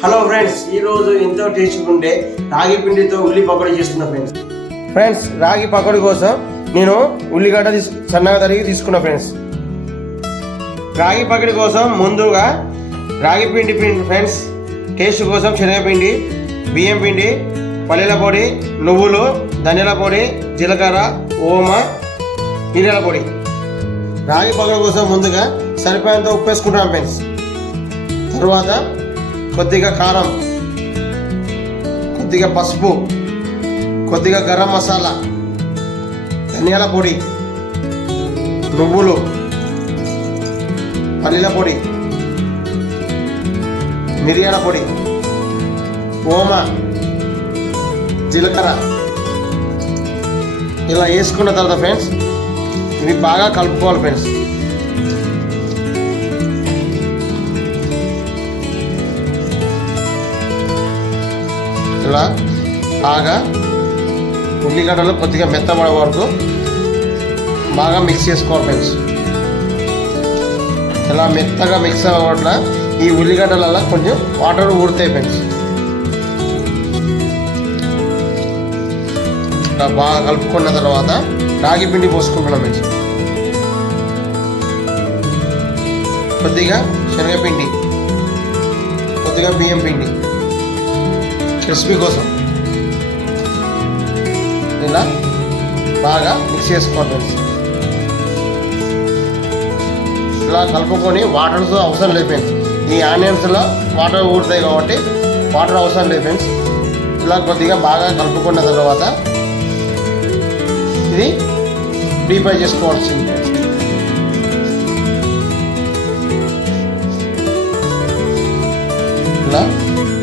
Hello friends ఈ రోజు ఎంతో టేస్ట్గా ఉండే రాగి పిండితో ఉల్లి పకోడీ చేస్తున్నా ఫ్రెండ్స్ ఫ్రెండ్స్ రాగి పకోడీ కోసం నేను ఉల్లిగడ్డ తీసు సన్నగా తరిగి తీసుకున్నా ఫ్రెండ్స్ రాగి పకోడీ కోసం ముందుగా రాగి పిండి పిండి ఫ్రెండ్స్ టేస్ట్ కోసం శనగపిండి బియ్యం పిండి పల్లీల పొడి నువ్వులు ధనియాల పొడి జీలకర్ర ఓమ మిరియాల పొడి. రాగి పకోడీ కోసం ముందుగా సరిపోయేంత ఉప్పు వేసుకుంటాం ఫ్రెండ్స్ తరువాత కొద్దిగా కారం కొద్దిగా పసుపు కొద్దిగా గరం మసాలా ధనియాల పొడి నువ్వులు పల్లీల పొడి మిరియాల పొడి ఓమ జీలకర్ర. ఇలా వేసుకున్న తర్వాత ఫ్రెండ్స్ ఇవి బాగా కలుపుకోవాలి ఫ్రెండ్స్. ఇలా బాగా ఉల్లిగడ్డలు కొద్దిగా మెత్తబడే వరకు బాగా మిక్స్ చేసుకోవాలి ఫ్రెండ్స్ ఇలా మెత్తగా మిక్స్ అవ్వట్ల ఈ ఉల్లిగడ్డలలో కొంచెం వాటర్ ఊడతాయి ఫ్రెండ్స్ ఇలా బాగా కలుపుకున్న తర్వాత రాగి పిండి పోసుకుంటున్నాం ఫ్రెండ్స్ కొద్దిగా శనగపిండి కొద్దిగా బియ్యం పిండి. క్రిస్పీ కోసం. ఇలా బాగా మిక్స్ చేసుకోవాలి ఇలా కలుపుకొని వాటర్తో అవసరం లేదు ఫ్రెండ్స్. ఈ ఆనియన్స్లో వాటర్ ఊరుతాయి కాబట్టి వాటర్ అవసరం లేదు ఫ్రెండ్స్. ఇలా కొద్దిగా బాగా కలుపుకున్న తర్వాత ఇది డీఫ్రై చేసుకోవాల్సింది.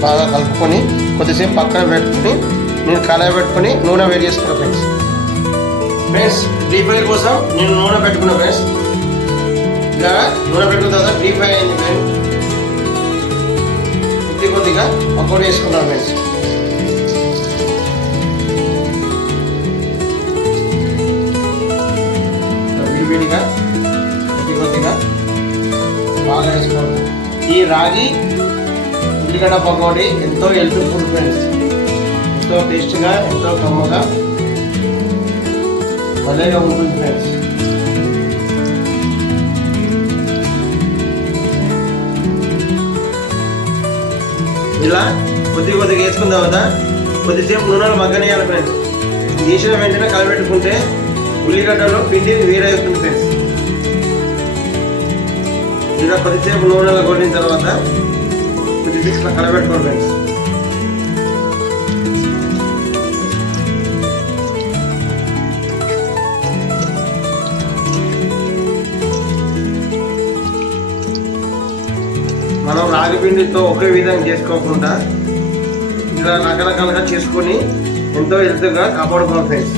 బాగా కలుపుకొని కొద్దిసేపు పక్కన పెట్టుకుని నేను కళాయి పెట్టుకుని నూనె వేడి చేసుకున్నాను ఫ్రెండ్స్. ఫ్రెండ్స్ డీప్ ఫ్రై కోసం నేను నూనె పెట్టుకున్నా ఫ్రెండ్స్. ఇలా నూనె పెట్టుకున్న తర్వాత డీప్ ఫ్రై అయింది ఫ్రెండ్స్ కొద్ది కొద్దిగా పకోడీ వేసుకున్నాను ఫ్రెండ్స్. విడివిడిగా కొద్ది కొద్దిగా బాగా వేసుకోవాలి. ఈ రాగి ఉల్లిగడ్డ పకోడీ ఎంతో హెల్త్ ఫుడ్ ఫ్రెండ్స్. ఎంతో టేస్ట్గా ఎంతో కమ్మగా. భలేగా ఉంటుంది ఫ్రెండ్స్. ఇలా కొద్ది కొద్దిగా వేసుకున్న తర్వాత కొద్దిసేపు నూనెలు మగ్గనేయాలి ఫ్రెండ్స్. వేసిన వెంటనే కలబెట్టుకుంటే ఉల్లిగడ్డలో పిండి వేరేస్తుంది ఫ్రెండ్స్. ఇలా కొద్దిసేపు నూనెలు కొట్టిన తర్వాత కొద్దిసేపు కలబెట్టుకోండి ఫ్రెండ్స్ మనం రాగి పిండితో ఒకే విధంగా చేసుకోకుండా ఇలా రకరకాలుగా చేసుకొని ఎంతో హెల్త్గా కాపాడుకోవాలి ఫ్రెండ్స్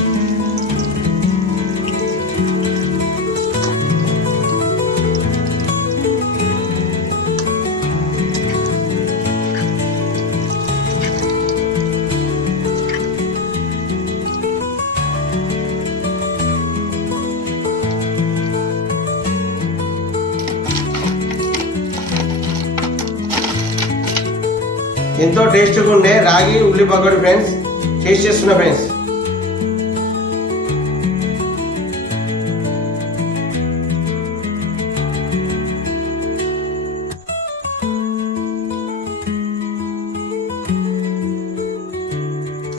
ఎంతో టేస్ట్గా ఉండే రాగి ఉల్లి పకోడీ ఫ్రెండ్స్. టేస్ట్ చేస్తున్నా ఫ్రెండ్స్.